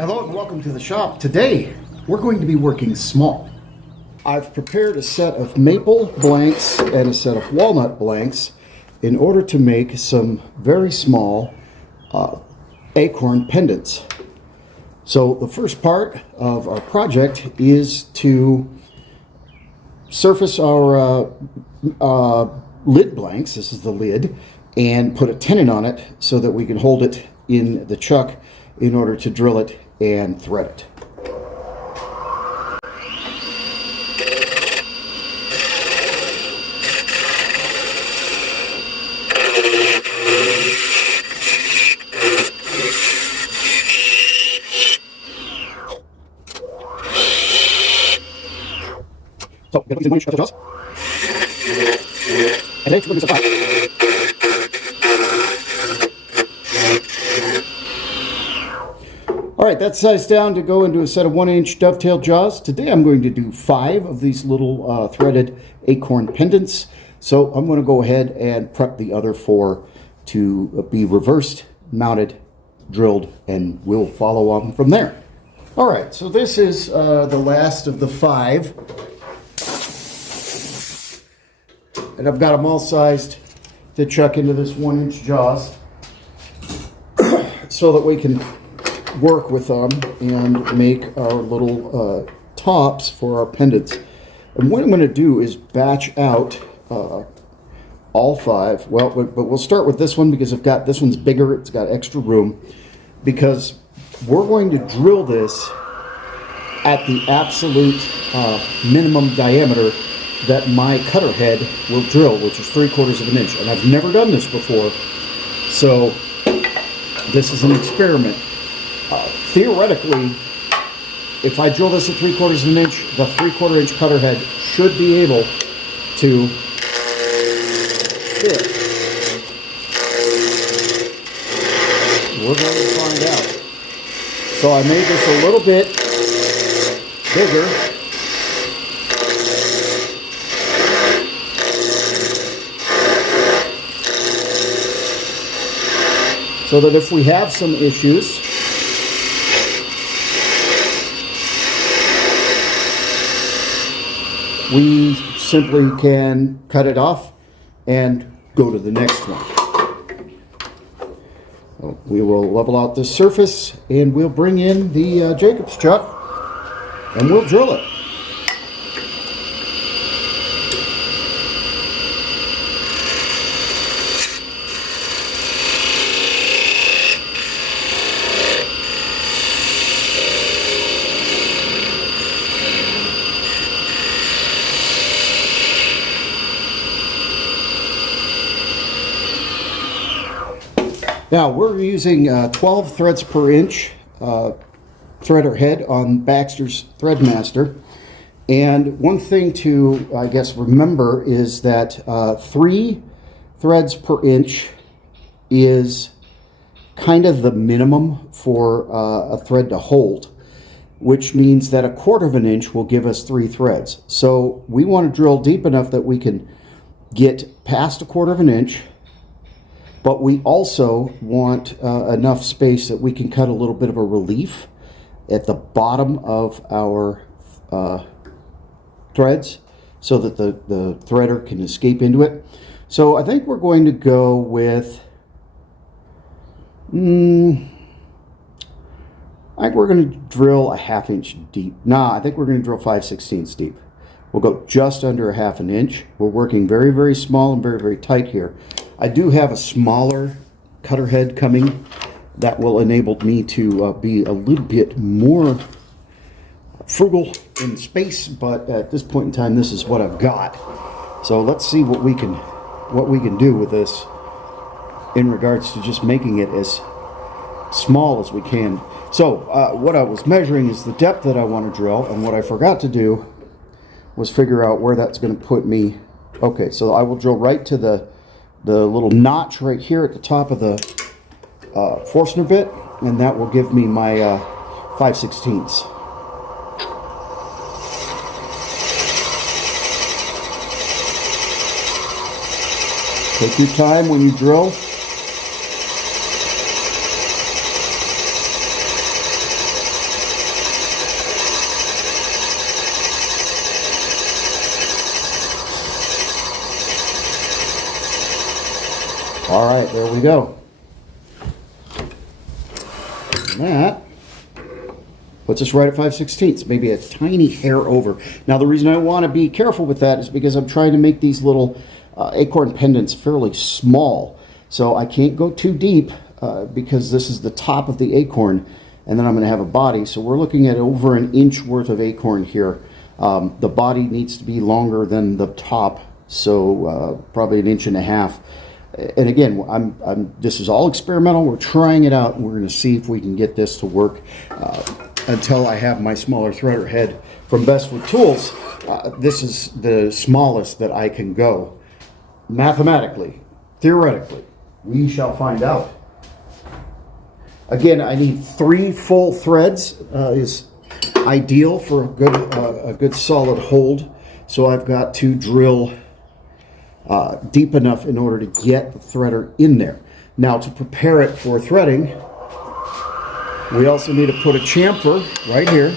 Hello and welcome to the shop. Today we're going to be working small. I've prepared a set of maple blanks and a set of walnut blanks in order to make some very small acorn pendants. So the first part of our project is to surface our lid blanks. This is the lid, and put a tenon on it so that we can hold it in the chuck in order to drill it and thread it. So, we're going to put these in jaws. And then we're going to use Alright, that's sized down to go into a set of 1-inch dovetail jaws. Today I'm going to do 5 of these little threaded acorn pendants. So I'm going to go ahead and prep the other 4 to be reversed, mounted, drilled, and we'll follow on from there. Alright, so this is the last of the 5. And I've got them all sized to chuck into this 1-inch jaws so that we can work with them and make our little tops for our pendants. And what I'm going to do is batch out all 5. Well, but we'll start with this one because I've got this one's bigger. It's got extra room because we're going to drill this at the absolute minimum diameter that my cutter head will drill, which is 3/4 of an inch. And I've never done this before, so this is an experiment. Theoretically, if I drill this at 3/4 of an inch, the 3/4 inch cutter head should be able to fit. We're going to find out. So I made this a little bit bigger. So that if we have some issues, we simply can cut it off and go to the next one. So we will level out this surface and we'll bring in the Jacob's chuck and we'll drill it. Now we're using 12 threads per inch threader head on Baxter's Threadmaster, and one thing to I guess remember is that 3 threads per inch is kind of the minimum for a thread to hold, which means that 1/4 of an inch will give us 3 threads. So we want to drill deep enough that we can get past 1/4 of an inch, but we also want enough space that we can cut a little bit of a relief at the bottom of our threads so that the threader can escape into it. So I think we're going to go with, I think we're going to drill a 1/2 inch deep. Nah, I think we're going to drill 5/16 deep. We'll go just under 1/2 inch. We're working very, very small and very, very tight here. I do have a smaller cutter head coming that will enable me to be a little bit more frugal in space, but at this point in time, this is what I've got. So let's see what we can do with this in regards to just making it as small as we can. So what I was measuring is the depth that I want to drill, and what I forgot to do was figure out where that's going to put me. Okay, so I will drill right to the little notch right here at the top of the Forstner bit, and that will give me my 5/16. Take your time when you drill. All right, there we go. And that puts us right at 5/16, maybe a tiny hair over. Now the reason I want to be careful with that is because I'm trying to make these little acorn pendants fairly small. So I can't go too deep because this is the top of the acorn, and then I'm going to have a body. So we're looking at over an inch worth of acorn here. The body needs to be longer than the top, so probably an inch and a half. And again, this is all experimental. We're trying it out, and we're going to see if we can get this to work until I have my smaller threader head from Bestwood Tools. This is the smallest that I can go. Mathematically, theoretically, we shall find out. Again, I need 3 full threads is ideal for a good solid hold. So I've got to drill deep enough in order to get the threader in there. Now to prepare it for threading, we also need to put a chamfer right here.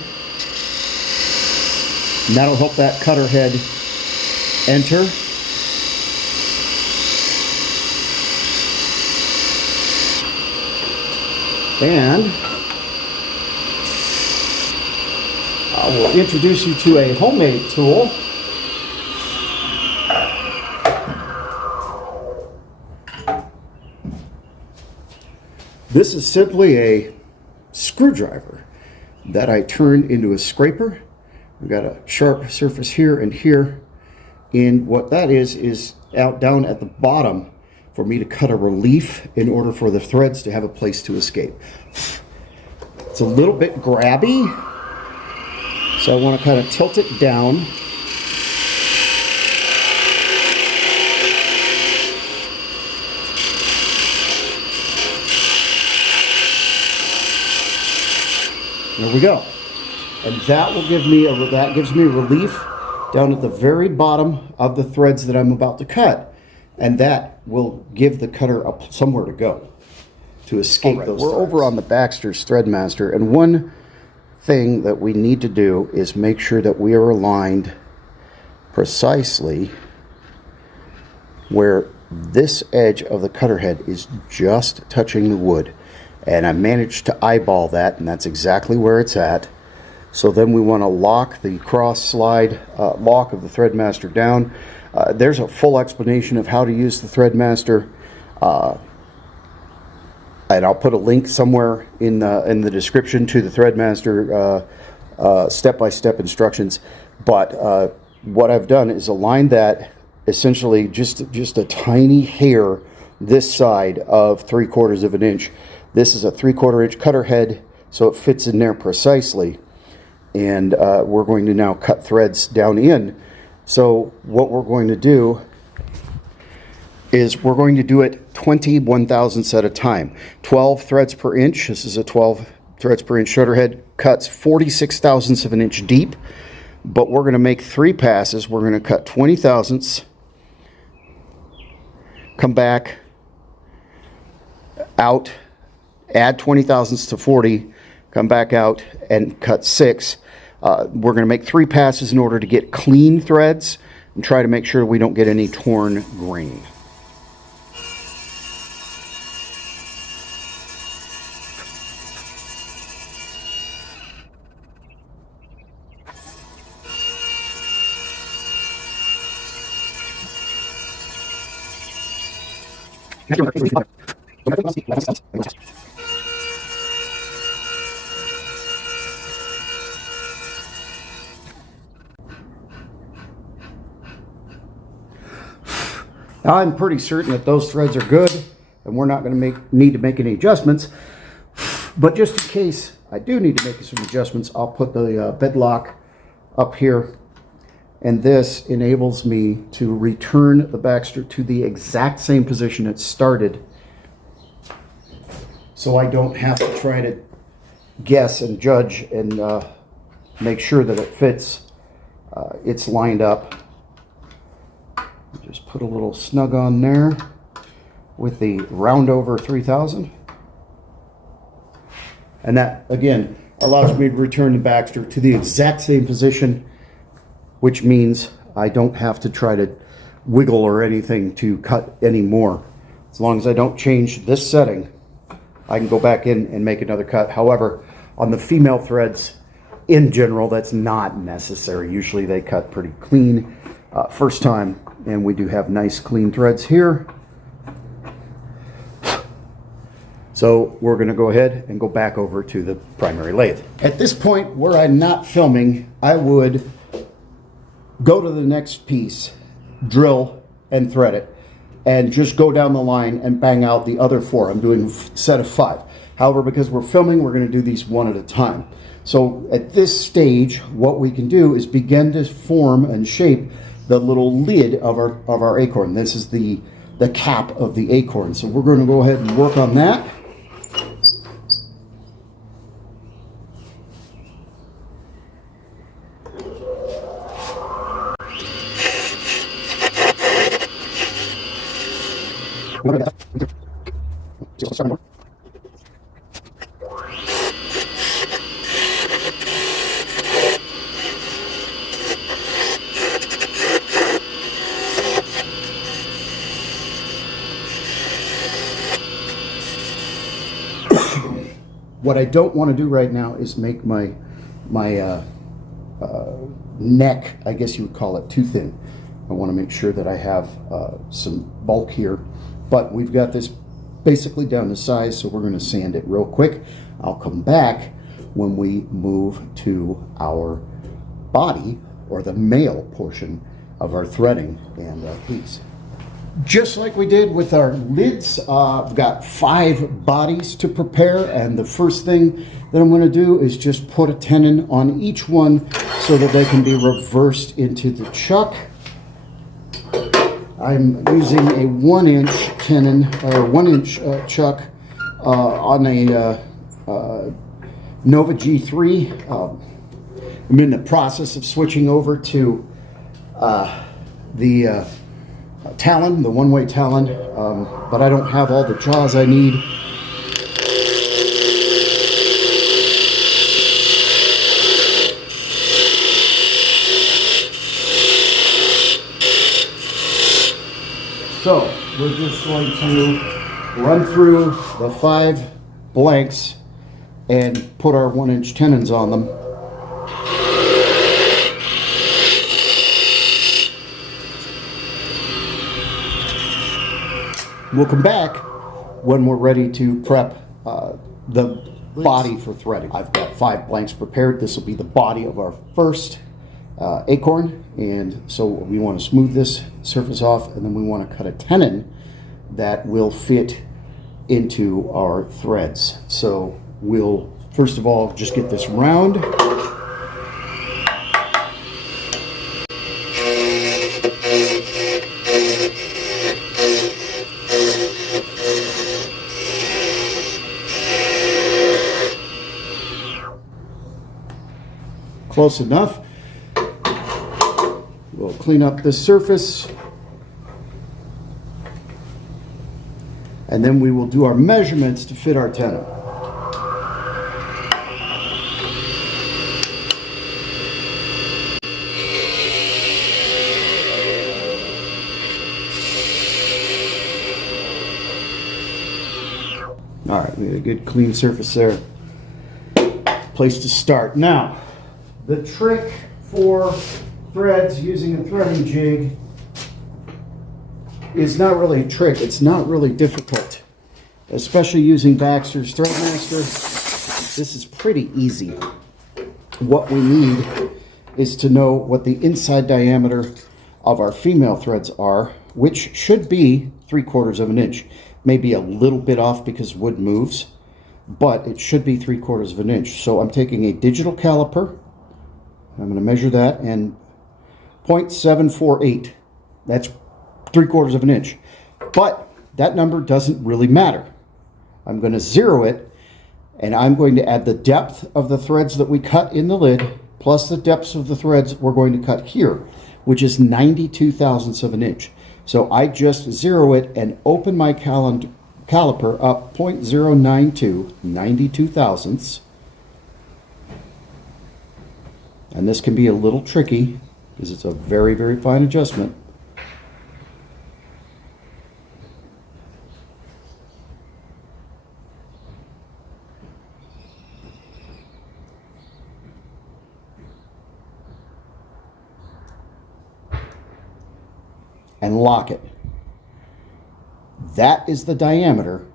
And that'll help that cutter head enter. And I will introduce you to a homemade tool. This is simply a screwdriver that I turned into a scraper. We've got a sharp surface here and here. And what that is out down at the bottom for me to cut a relief in order for the threads to have a place to escape. It's a little bit grabby, so I want to kind of tilt it down. There we go. And that will give me gives me relief down at the very bottom of the threads that I'm about to cut. And that will give the cutter somewhere to go to escape those threads. We're over on the Baxter's Threadmaster, and one thing that we need to do is make sure that we are aligned precisely where this edge of the cutter head is just touching the wood. And I managed to eyeball that, and that's exactly where it's at. So then we want to lock the cross slide lock of the Threadmaster down. There's a full explanation of how to use the Threadmaster, and I'll put a link somewhere in the description to the Threadmaster step-by-step instructions. But what I've done is align that essentially just a tiny hair this side of 3/4 of an inch. This is a 3/4 inch cutter head, so it fits in there precisely. And we're going to now cut threads down in. So what we're going to do is we're going to do it 20 1/1000ths at a time. 12 threads per inch. This is a 12 threads per inch shutter head. Cuts 46 thousandths of an inch deep. But we're going to make 3 passes. We're going to cut 20 thousandths. Come back out. Add 20 thousandths to 40. Come back out and cut 6. We're going to make 3 passes in order to get clean threads and try to make sure we don't get any torn grain. I'm pretty certain that those threads are good, and we're not going to need to make any adjustments. But just in case I do need to make some adjustments, I'll put the bed lock up here, and this enables me to return the Baxter to the exact same position it started, so I don't have to try to guess and judge and make sure that it fits. It's lined up. Just put a little snug on there with the round over 3000. And that, again, allows me to return the Baxter to the exact same position, which means I don't have to try to wiggle or anything to cut any more. As long as I don't change this setting, I can go back in and make another cut. However, on the female threads, in general, that's not necessary. Usually they cut pretty clean first time, and we do have nice clean threads here. So we're going to go ahead and go back over to the primary lathe. At this point where I'm not filming, I would go to the next piece, drill and thread it, and just go down the line and bang out the other 4. I'm doing a set of 5. However, because we're filming, we're going to do these one at a time. So at this stage, what we can do is begin to form and shape the little lid of our acorn. This is the cap of the acorn. So we're going to go ahead and work on that. What I don't want to do right now is make my neck, I guess you would call it, too thin. I want to make sure that I have some bulk here, but we've got this basically down to size, so we're going to sand it real quick. I'll come back when we move to our body, or the male portion of our threading and piece. Just like we did with our lids, I've got 5 bodies to prepare, and the first thing that I'm going to do is just put a tenon on each one so that they can be reversed into the chuck. I'm using a 1-inch tenon, or 1-inch chuck on a Nova G3. I'm in the process of switching over to the Talon, the one-way Talon, but I don't have all the jaws I need. So we're just going to run through the 5 blanks and put our 1-inch tenons on them. We'll come back when we're ready to prep the body for threading. I've got 5 blanks prepared. This will be the body of our first acorn, and so we want to smooth this surface off, and then we want to cut a tenon that will fit into our threads. So we'll first of all just get this round. Close enough. We'll clean up this surface, and then we will do our measurements to fit our tenon. All right, we got a good clean surface there. Place to start. Now, the trick for threads using a threading jig is not really a trick. It's not really difficult, especially using Baxter's Threadmaster. This is pretty easy. What we need is to know what the inside diameter of our female threads are, which should be 3/4 of an inch. Maybe a little bit off because wood moves, but it should be 3/4 of an inch. So I'm taking a digital caliper. I'm going to measure that, and 0.748. That's 3/4 of an inch. But that number doesn't really matter. I'm going to zero it, and I'm going to add the depth of the threads that we cut in the lid, plus the depths of the threads we're going to cut here, which is 92 thousandths of an inch. So I just zero it and open my caliper up 0.092, 92 thousandths. And this can be a little tricky because it's a very, very fine adjustment. and lock it. That is the diameter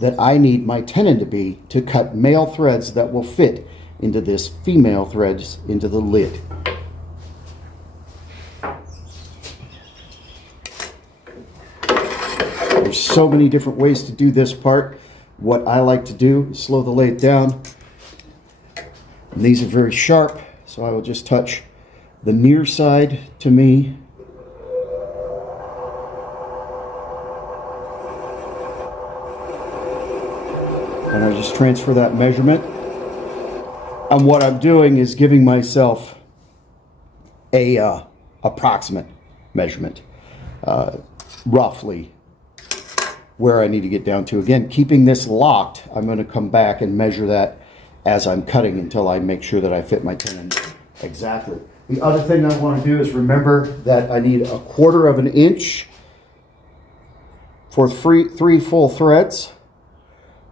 that I need my tenon to be to cut male threads that will fit into this female threads into the lid. There's so many different ways to do this part. What I like to do is slow the lathe down. And these are very sharp, so I will just touch the near side to me. And I just transfer that measurement. And what I'm doing is giving myself a approximate measurement, roughly where I need to get down to. Again, keeping this locked, I'm going to come back and measure that as I'm cutting until I make sure that I fit my tenon exactly. The other thing I want to do is remember that I need 1/4 of an inch for three full threads.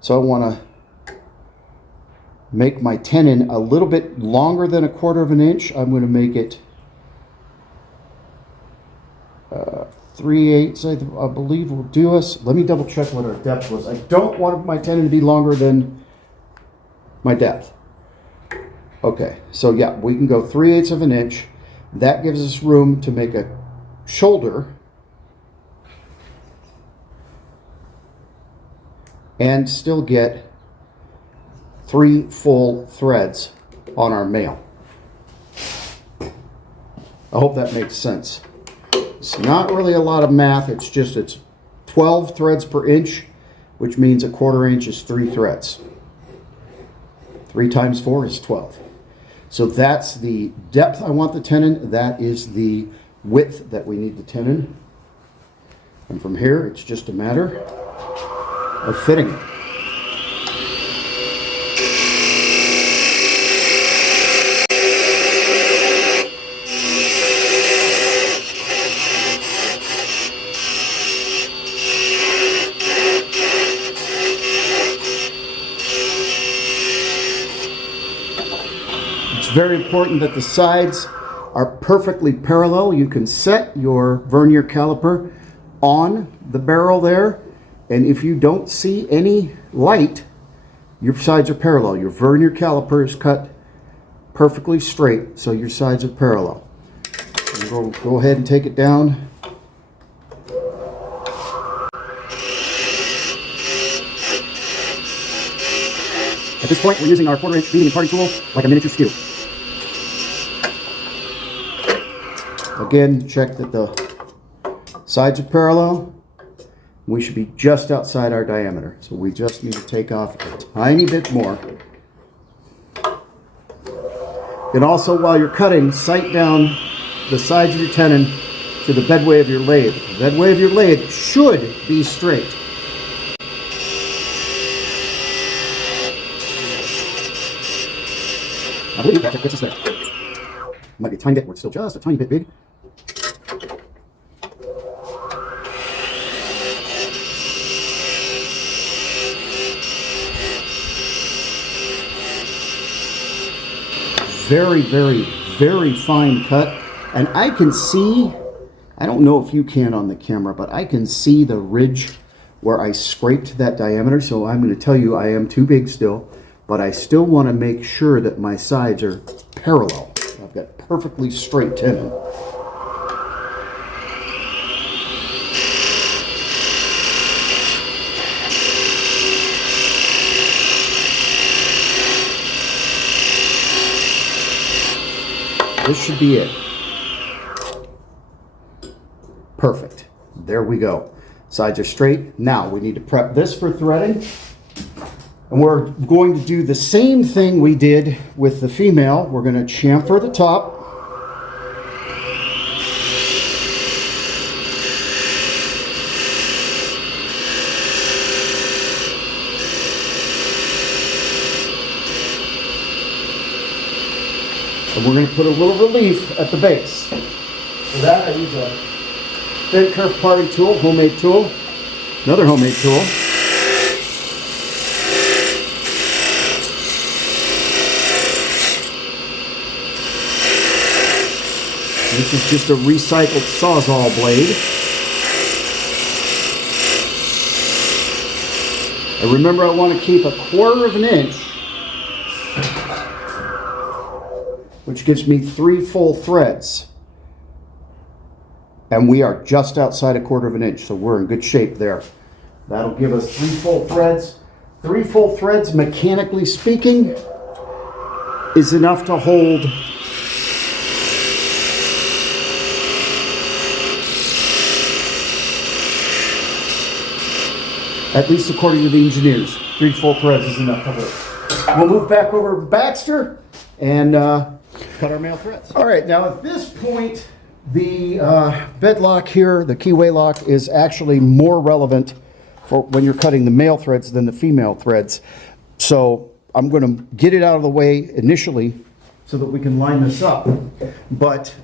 So I want to make my tenon a little bit longer than 1/4 of an inch. I'm going to make it 3/8, I believe will do us. Let me double check what our depth was. I don't want my tenon to be longer than my depth. Okay, so yeah, we can go 3/8 of an inch. That gives us room to make a shoulder and still get 3 full threads on our male. I hope that makes sense. It's not really a lot of math, it's 12 threads per inch, which means 1/4 inch is 3 threads. 3 times 4 is 12. So that's the depth I want the tenon, that is the width that we need the tenon. And from here, it's just a matter of fitting it. It's very important that the sides are perfectly parallel. You can set your vernier caliper on the barrel there, and if you don't see any light, your sides are parallel. Your vernier caliper is cut perfectly straight, so your sides are parallel. And go ahead and take it down. At this point, we're using our 1/4 inch beading and parting tool like a miniature skew. Again, check that the sides are parallel. We should be just outside our diameter, so we just need to take off a tiny bit more. And also, while you're cutting, sight down the sides of your tenon to the bedway of your lathe. The bedway of your lathe should be straight. I believe that gets us there. Might be a tiny bit, we're still just a tiny bit big. Very, very, very fine cut. And I can see, I don't know if you can on the camera, but I can see the ridge where I scraped that diameter. So I'm going to tell you I am too big still, but I still want to make sure that my sides are parallel. I've got perfectly straight tenon. This should be it. Perfect. There we go. Sides are straight. Now we need to prep this for threading. And we're going to do the same thing we did with the female. We're going to chamfer the top. And we're going to put a little relief at the base. For that, I use a thin kerf parting tool, homemade tool, another homemade tool. This is just a recycled Sawzall blade. And remember, I want to keep 1/4 of an inch, which gives me 3 full threads. And we are just outside 1/4 of an inch, so we're in good shape there. That'll give us 3 full threads. 3 full threads, mechanically speaking, is enough to hold at least according to the engineers. 3 full threads is enough to hold. We'll move back over to Baxter and cut our male threads. All right, now at this point, the bed lock here, the keyway lock, is actually more relevant for when you're cutting the male threads than the female threads. So I'm going to get it out of the way initially so that we can line this up. But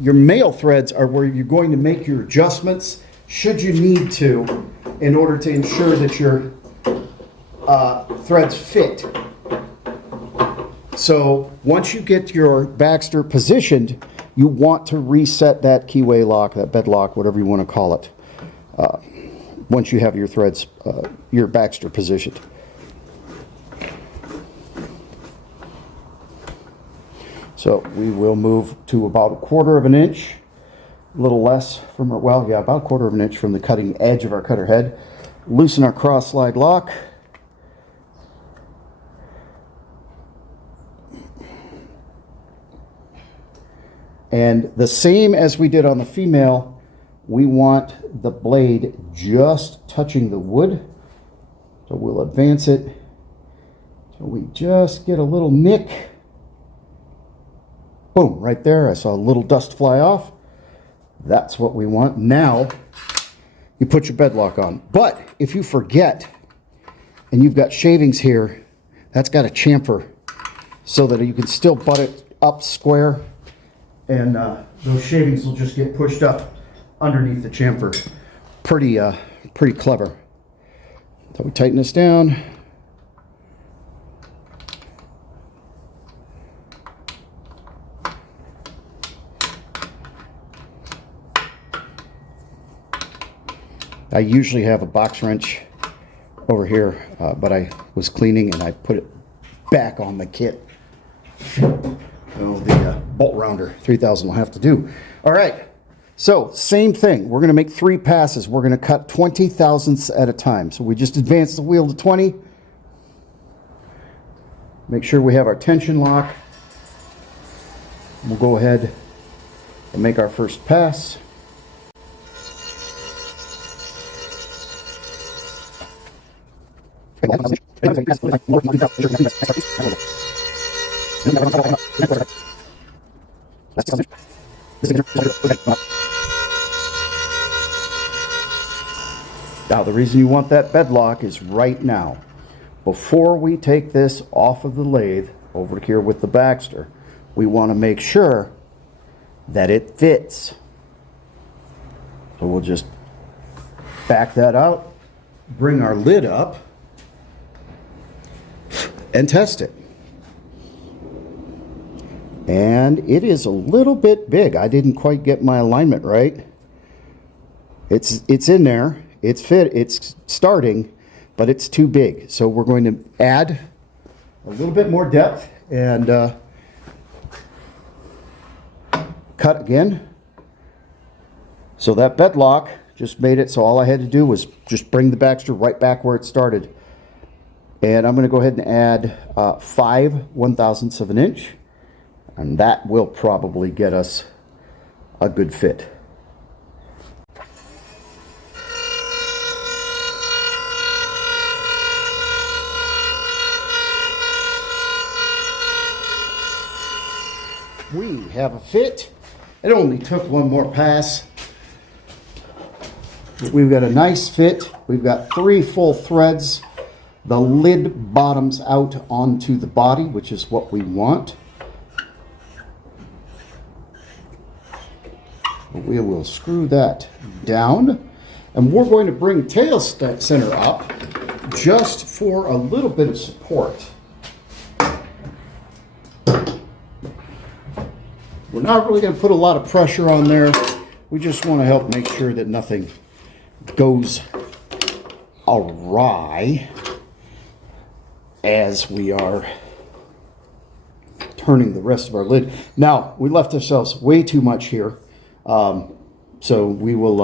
your male threads are where you're going to make your adjustments should you need to, in order to ensure that your threads fit. So once you get your Baxter positioned, you want to reset that keyway lock, that bed lock, whatever you want to call it, once you have your threads, your Baxter positioned. So we will move to about 1/4 of an inch, a little less from our, well, yeah, about 1/4 of an inch from the cutting edge of our cutter head. Loosen our cross slide lock. And the same as we did on the female, we want the blade just touching the wood. So we'll advance it so we just get a little nick. Boom, right there. I saw a little dust fly off. That's what we want. Now you put your bed lock on. But if you forget and you've got shavings here, that's got a chamfer so that you can still butt it up square, and those shavings will just get pushed up underneath the chamfer. Pretty clever. So we tighten this down. I usually have a box wrench over here, but I was cleaning and I put it back on the kit. So the bolt rounder 3000 will have to do. All right, so same thing. We're going to make 3 passes. We're going to cut 20 thousandths at a time. So we just advance the wheel to 20. Make sure we have our tension lock. We'll go ahead and make our first pass. Now the reason you want that bed lock is right now. Before we take this off of the lathe over here with the Baxter, we want to make sure that it fits. So we'll just back that out, bring our lid up, and test it. And it is a little bit big. I didn't quite get my alignment right. It's in there. It's fit. It's starting, but it's too big. So we're going to add a little bit more depth and cut again. So that bed lock just made it so all I had to do was just bring the Baxter right back where it started. And I'm going to go ahead and add 5 1/1000ths of an inch, and that will probably get us a good fit. We have a fit. It only took one more pass. We've got a nice fit. We've got 3 full threads. The lid bottoms out onto the body, which is what we want. We will screw that down, and we're going to bring tail center up just for a little bit of support. We're not really going to put a lot of pressure on there. We just want to help make sure that nothing goes awry. as we are turning the rest of our lid. Now, we left ourselves way too much here, so we will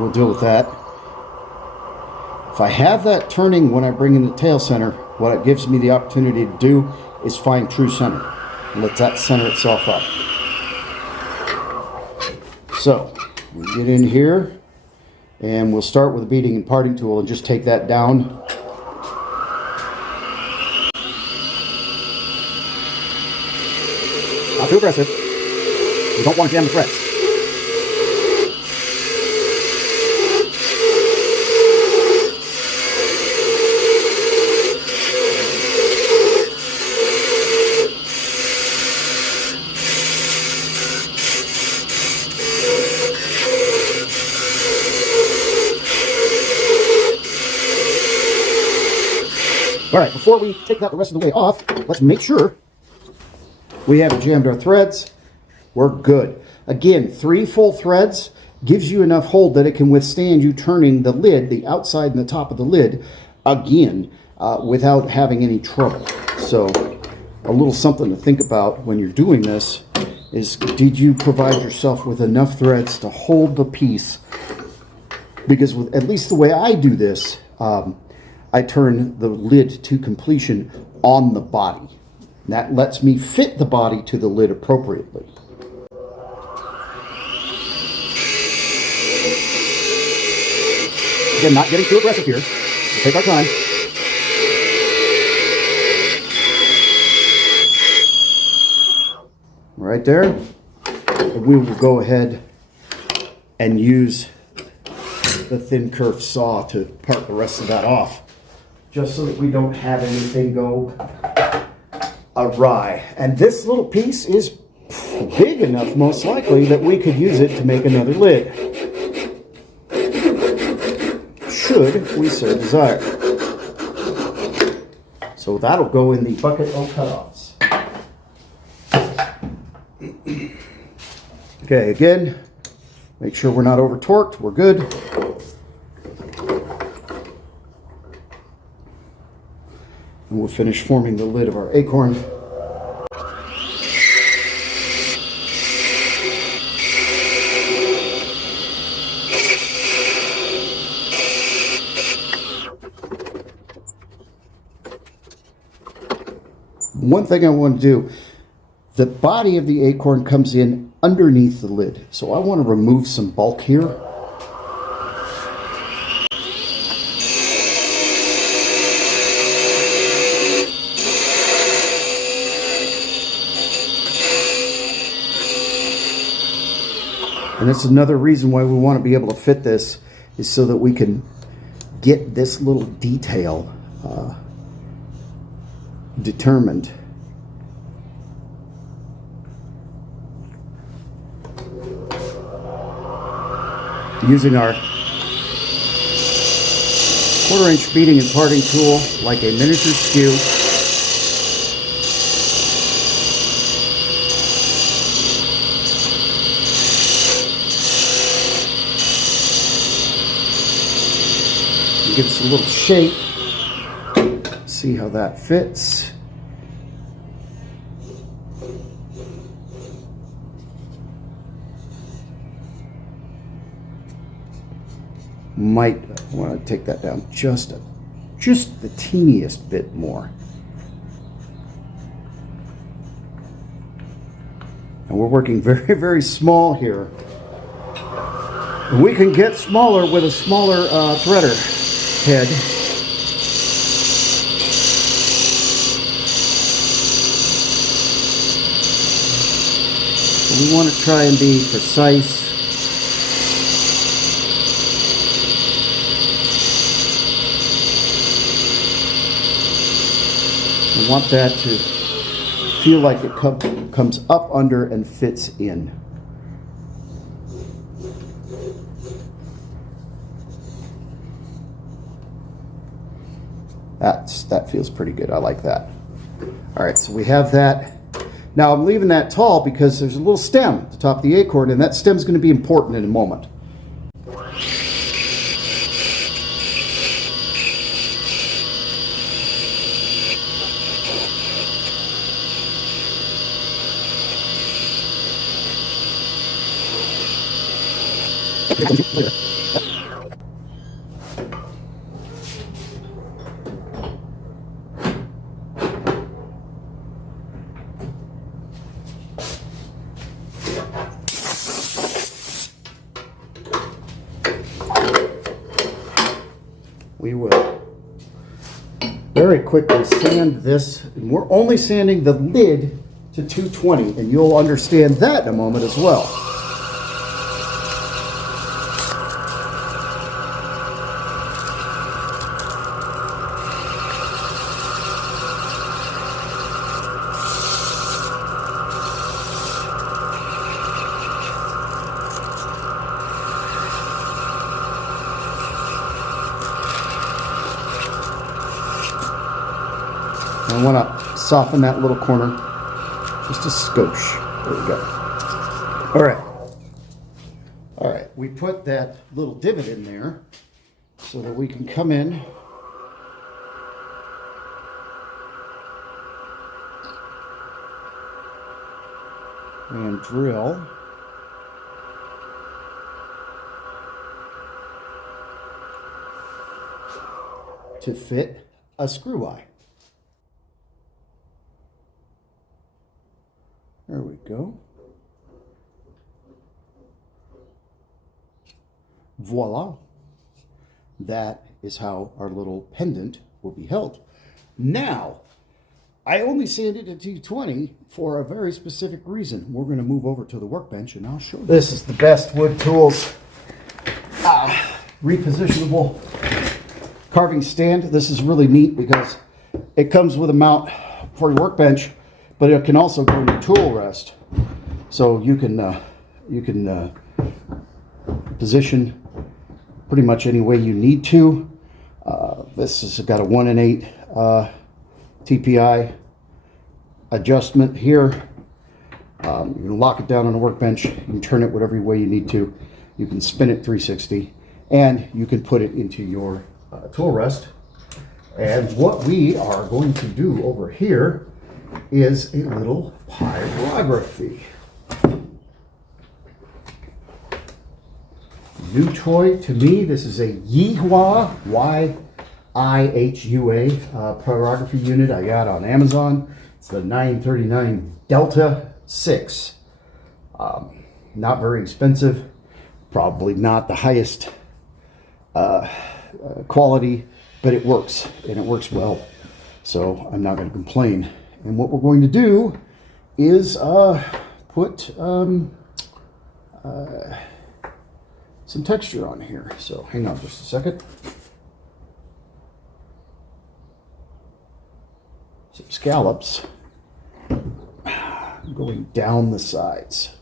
we'll deal with that. If I have that turning when I bring in the tail center, what it gives me the opportunity to do is find true center. Let that center itself up. So, we get in here, and we'll start with a beading and parting tool and just take that down. Not too aggressive. You don't want to jam the threads. All right, before we take that the rest of the way off, let's make sure we haven't jammed our threads. We're good. Again, 3 full threads gives you enough hold that it can withstand you turning the lid, the outside and the top of the lid, again, without having any trouble. So a little something to think about when you're doing this is, did you provide yourself with enough threads to hold the piece? Because with, at least the way I do this, I turn the lid to completion on the body. That lets me fit the body to the lid appropriately. Again, not getting too aggressive here. We'll take our time. Right there. And we will go ahead and use the thin curved saw to part the rest of that off, just so that we don't have anything go awry. And this little piece is big enough, most likely, that we could use it to make another lid, should we so desire. So that'll go in the bucket of cutoffs. Okay, again, make sure we're not over torqued. We're good. And we'll finish forming the lid of our acorn. One thing I want to do, the body of the acorn comes in underneath the lid. So I want to remove some bulk here. And that's another reason why we want to be able to fit this, is so that we can get this little detail determined. Using our 1/4-inch beading and parting tool like a miniature skew. Give us a little shape. See how that fits. Might want to take that down just the teeniest bit more. And we're working very, very small here. We can get smaller with a smaller threader head. We want to try and be precise. I want that to feel like it comes up under and fits in. That feels pretty good. I like that. All right, so we have that. Now I'm leaving that tall because there's a little stem at the top of the acorn, and that stem's going to be important in a moment. We will very quickly sand this, and we're only sanding the lid to 220, and you'll understand that in a moment as well. I want to soften that little corner just a skosh. There we go. All right. All right. We put that little divot in there so that we can come in and drill to fit a screw eye. There we go. Voila. That is how our little pendant will be held. Now, I only sanded at 220 for a very specific reason. We're going to move over to the workbench and I'll show you. This is the best wood tools. Repositionable carving stand. This is really neat because it comes with a mount for your workbench, but it can also go in your tool rest. So you can position pretty much any way you need to. This has got a 1 in 8 TPI adjustment here. You can lock it down on a workbench. You can turn it whatever way you need to. You can spin it 360, and you can put it into your tool rest. And what we are going to do over here is a little pyrography. New toy to me. This is a Yihua, Y-I-H-U-A pyrography unit I got on Amazon. It's the 939 Delta 6. Not very expensive. Probably not the highest quality, but it works, and it works well. So I'm not going to complain. And what we're going to do is put some texture on here. So hang on just a second. Some scallops going down the sides.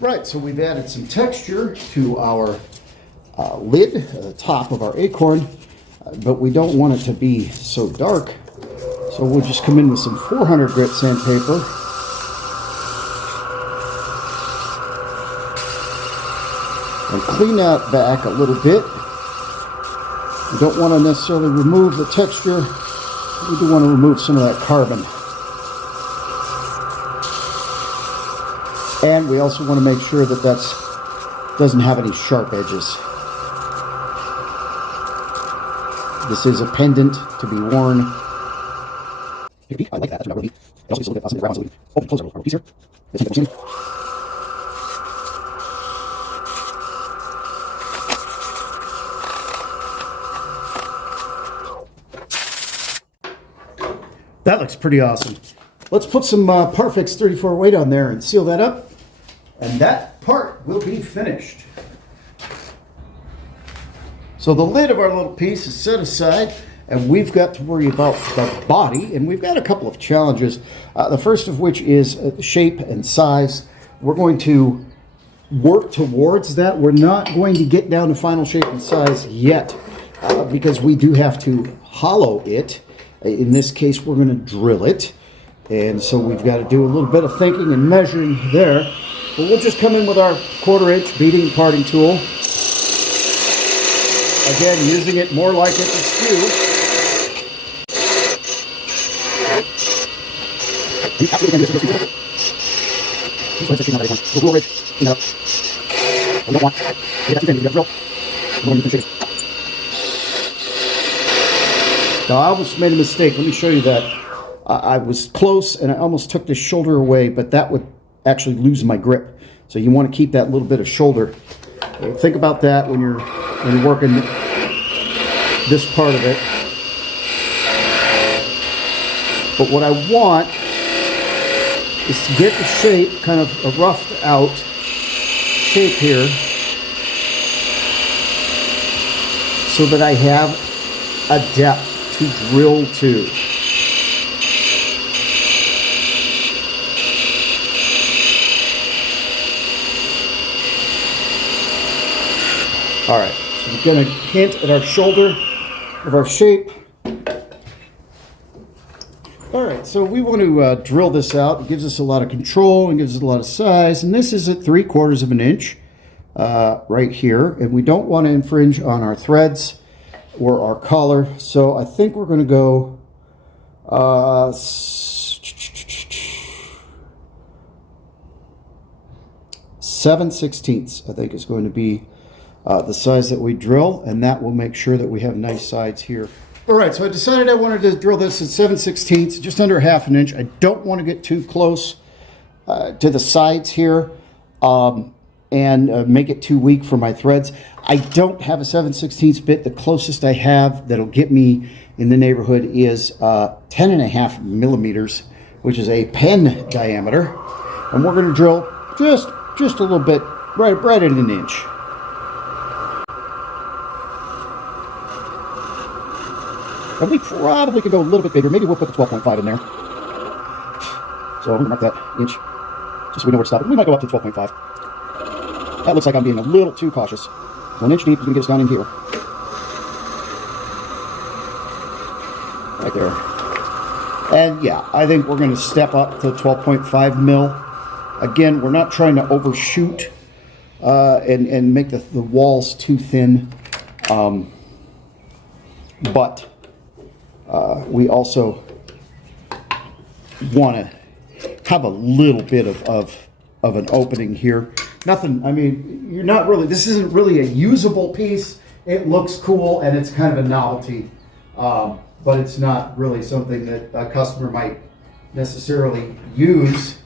Right, so we've added some texture to our lid, the top of our acorn. but we don't want it to be so dark. So we'll just come in with some 400 grit sandpaper. And clean that back a little bit. We don't want to necessarily remove the texture. We do want to remove some of that carbon. And we also want to make sure that that doesn't have any sharp edges. This is a pendant to be worn. I like that. That's what I would be. It also gets a little bit awesome around, so we open and close our piece here. That looks pretty awesome. Let's put some Parfix 34 weight on there and seal that up. And that part will be finished. So the lid of our little piece is set aside, and we've got to worry about the body, and we've got a couple of challenges. The first of which is shape and size. We're going to work towards that. We're not going to get down to final shape and size yet, because we do have to hollow it. In this case, we're going to drill it, and so we've got to do a little bit of thinking and measuring there. But we'll just come in with our 1/4-inch beading and parting tool. Again, using it more like it's a skew. Now, I almost made a mistake. Let me show you that. I was close and I almost took the shoulder away, but that would actually lose my grip. So you want to keep that little bit of shoulder. Think about that when you're working this part of it. But what I want is to get the shape, kind of a roughed out shape here, so that I have a depth to drill to. All right, so we're going to hint at our shoulder of our shape. All right, so we want to drill this out. It gives us a lot of control and gives us a lot of size. And this is at 3/4 of an inch right here. And we don't want to infringe on our threads or our collar. So I think we're going to go 7/16. I think is going to be the size that we drill, and that will make sure that we have nice sides here. All right, so I decided I wanted to drill this at 7/16, just under 1/2 inch. I don't want to get too close to the sides here and make it too weak for my threads. I don't have a 7/16 bit. The closest I have that'll get me in the neighborhood is 10.5 millimeters, which is a pen diameter. And we're going to drill just a little bit, right at an inch. And we probably could go a little bit bigger. Maybe we'll put the 12.5 in there. So I'm going to mark that inch, just so we know where to stop it. We might go up to 12.5. That looks like I'm being a little too cautious. 1 inch deep is going to get us down in here. Right there. And yeah, I think we're going to step up to 12.5 mil. Again, we're not trying to overshoot and make the walls too thin. But we also want to have a little bit of an opening here. Nothing, I mean, you're not really, this isn't really a usable piece. It looks cool and it's kind of a novelty, but it's not really something that a customer might necessarily use.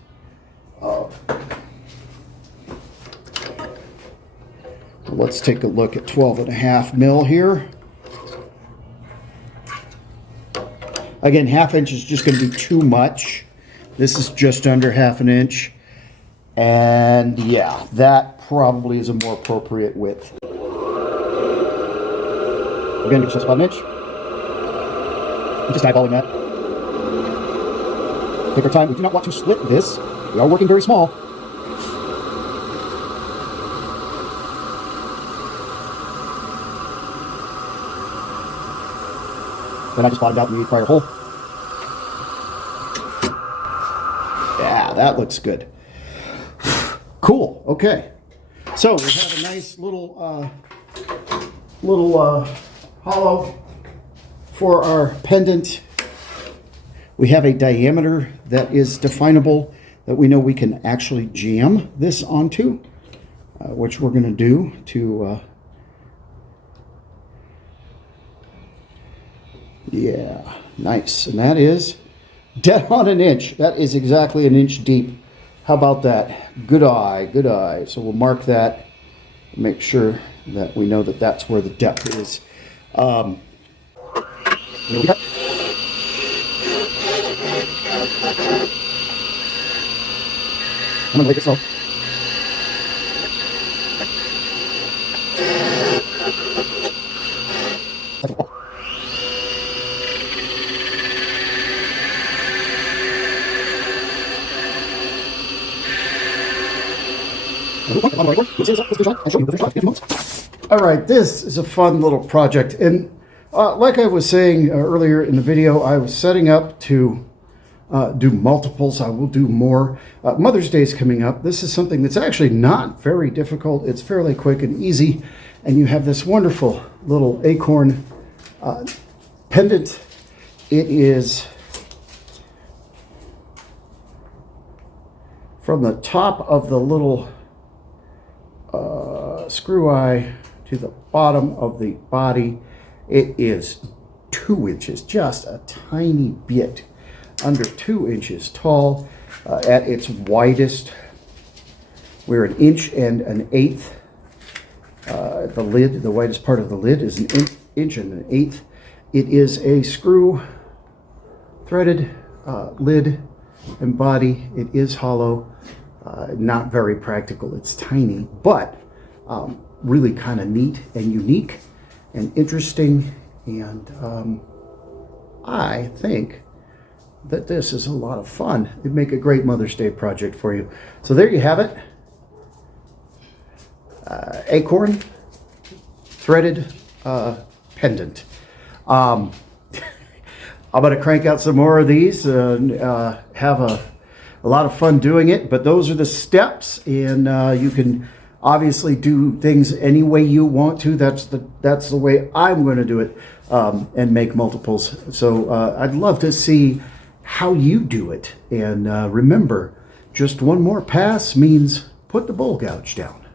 Let's take a look at 12.5 mil here. Again, 1/2 inch is just going to be too much. This is just under 1/2 inch. And yeah, that probably is a more appropriate width. Again, just about an inch. I'm just eyeballing that. Take our time. We do not want to split this. We are working very small. that I just bottomed out in the prior hole. Yeah, that looks good. Cool. Okay. So we have a nice little hollow for our pendant. We have a diameter that is definable that we know we can actually jam this onto, which we're going to do to, yeah, nice. And that is dead on an inch. That is exactly an inch deep. How about that? Good eye, good eye. So we'll mark that, make sure that we know that that's where the depth is. I'm going to make it slow. All right, this is a fun little project, and like I was saying earlier in the video, I was setting up to do multiples. I will do more. Mother's Day is coming up. This is something that's actually not very difficult. It's fairly quick and easy, and you have this wonderful little acorn pendant. It is from the top of the little screw eye to the bottom of the body. It is 2 inches, just a tiny bit under 2 inches tall. At its widest, we're 1 1/8 inches. The lid, the widest part of the lid, is 1 1/8 inches. It is a screw threaded lid and body. It is hollow, not very practical. It's tiny, but really kind of neat and unique and interesting. And I think that this is a lot of fun. It'd make a great Mother's Day project for you. So there you have it. Acorn threaded pendant. I'm going to crank out some more of these and have a lot of fun doing it, but those are the steps, and you can obviously do things any way you want to. That's the way I'm going to do it, and make multiples. So I'd love to see how you do it. And remember, just one more pass means put the bowl gouge down.